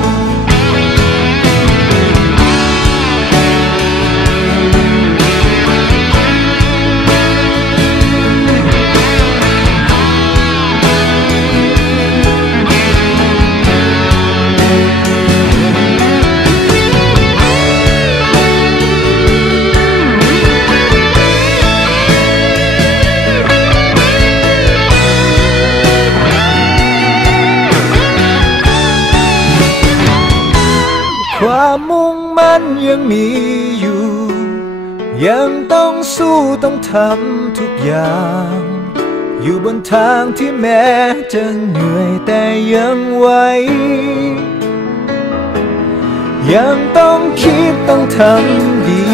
ังมีอยู่ ยังต้องสู้ต้องทำทุกอย่าง อยู่บนทางที่แม้จะเหนื่อยแต่ยังไหวยังต้องคิดต้องทำดี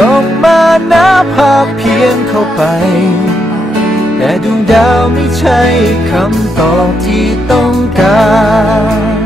ต้องมานาภาพเพียงเข้าไป แต่ดวงดาวไม่ใช่คำตอบที่ต้องการ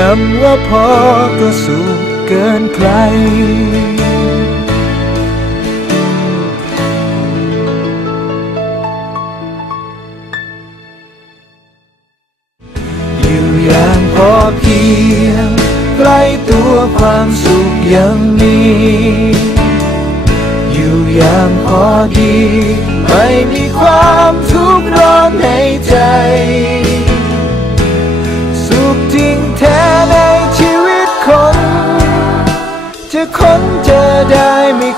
คำว่าพอก็สุขเกินใคร อยู่อย่างพอเพียงใกล้ตัวความสุขยังมีอยู่อย่างพอดี ไม่มีความทุกข์ร้อนในใจ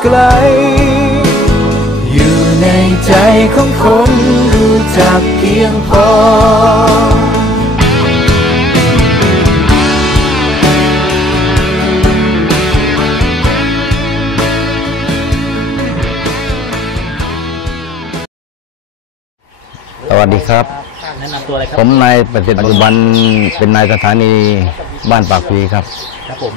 กล อยู่ในใจของคนรู้จักเพียงพอสวัสดีครับ ผมนายประสิทธิ์ปัจจุบันเป็นนายสถานีบ้านปากพีครับ ครับผม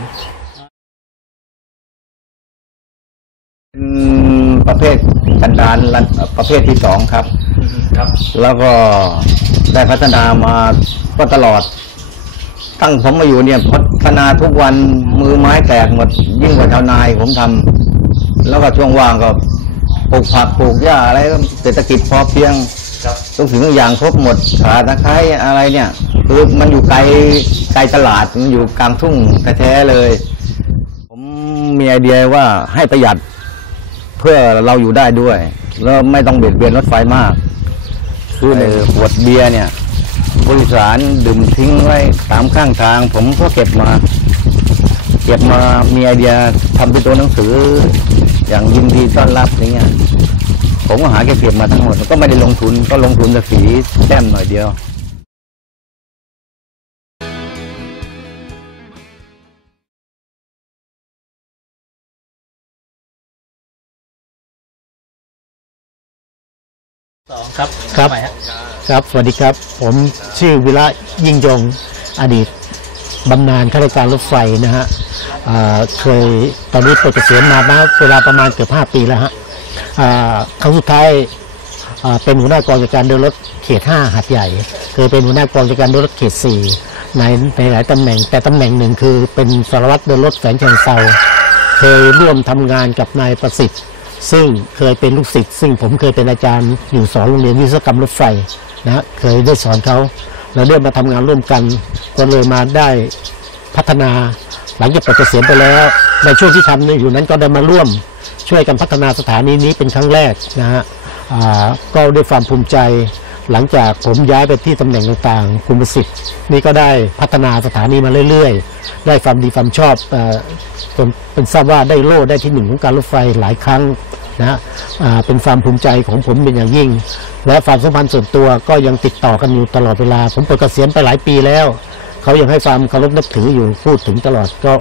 เป็นประเภทกันดานระประเภทที่สองครับ ครับ แล้วก็ได้พัฒนามาก็ตลอด ตั้งผมมาอยู่เนี่ยพัฒนาทุกวันมือไม้แตกหมด ยิ่งกว่าชาวนายผมทำแล้วก็ช่วงว่างก็ปลูกผักปลูกหญ้าอะไรเศรษฐกิจพอเพียงครับทุกสิ่งทุกอย่างครบหมดขาตะไคร้อะไรเนี่ย คือมันอยู่ไกลไกลตลาดมันอยู่กลางทุ่งแท้ๆเลย ผมมีไอเดียว่าให้ประหยัด เพื่อเราอยู่ได้ด้วย แล้วไม่ต้องเบียดเบียนรถไฟมาก คือในขวดเบียร์เนี่ยบริสารดื่มทิ้งไว้ตามข้างทาง ผมก็เก็บมา เก็บมามีไอเดียทำเป็นตัวหนังสือ อย่างยินดีต้อนรับอย่างเงี้ยผมก็หาเก็บเก็บมาทั้งหมด ก็ไม่ได้ลงทุนก็ลงทุนแต่สีแต้มหน่อยเดียว สองครับครับทำไมฮะครับ สวัสดีครับ ผมชื่อวิระยิ่งยง อดีตบำนาญข้าราชการรถไฟนะฮะอ่าเคยตอนนี้ไปเกษียณมานะเวลาประมาณเกือบ5ปีแล้วฮะอ่าครั้งสุดท้ายอ่าเป็นหัวหน้ากองจัดการเดินรถเขต 5 หัดใหญ่ เคยเป็นหัวหน้ากองจัดการเดินรถเขต 4 ในในหลายตำแหน่ง แต่ตำแหน่งหนึ่งคือเป็นสารวัตรเดินรถแสงเชิงเซาเคยร่วมทำงานกับนายประสิทธิ์ ซึ่งเคยเป็นลูกศิษย์ซึ่งผมเคยเป็นอาจารย์อยู่สอนโรงเรียนวิศวกรรมรถไฟนะเคยได้สอนเขาเราได้มาทำงานร่วมกันก็เลยมาได้พัฒนาหลังจากเกษียณไปแล้ว ในช่วงที่ทำอยู่นั้นก็ได้มาร่วมช่วยกันพัฒนาสถานีนี้เป็นครั้งแรกนะฮะก็ด้วยความภูมิใจ หลังจากผมย้ายไปที่ตำแหน่งต่างๆ คุณประสิทธิ์นี่ก็ได้พัฒนาสถานีมาเรื่อยๆ ได้ความดีความชอบเออจนเป็นทราบว่าได้โล่ได้ที่หนึ่งของการรถไฟหลายครั้งนะเป็นความภูมิใจของผมเป็นอย่างยิ่ง และความสัมพันธ์ส่วนตัวก็ยังติดต่อกันอยู่ตลอดเวลา ผมเปิดเกษียณไปหลายปีแล้ว เขายังให้ความเคารพนับถืออยู่พูดถึงตลอดก็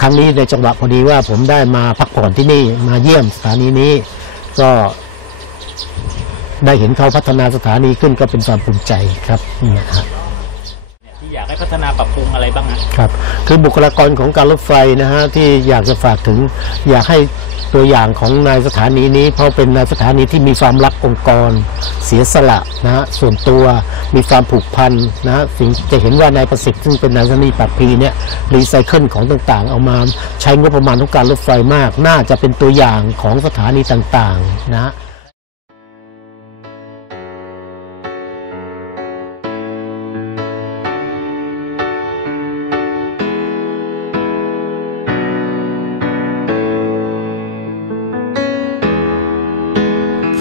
ครั้งนี้ในจังหวะพอดีว่าผมได้มาพักผ่อนที่นี่มาเยี่ยมสถานีนี้ ก็ ได้เห็นเขาพัฒนาสถานีขึ้นก็เป็นความภูมิใจครับนี่นะครับเนี่ยที่อยากให้พัฒนาปรับปรุงอะไรบ้างฮะครับคือบุคลากรของการรถไฟนะฮะที่อยากจะฝากถึง อยากให้ตัวอย่างของนายสถานีนี้ เพราะเป็นนายสถานีที่มีความรักองค์กร เสียสละนะฮะส่วนตัวมีความผูกพันนะฮะสิ่งจะเห็นว่านายประสิทธิ์ซึ่งเป็นนายสถานีปากพีเนี่ยรีไซเคิลของต่างๆ เอามาใช้งบประมาณของการรถไฟมาก น่าจะเป็นตัวอย่างของสถานีต่างๆนะฮะ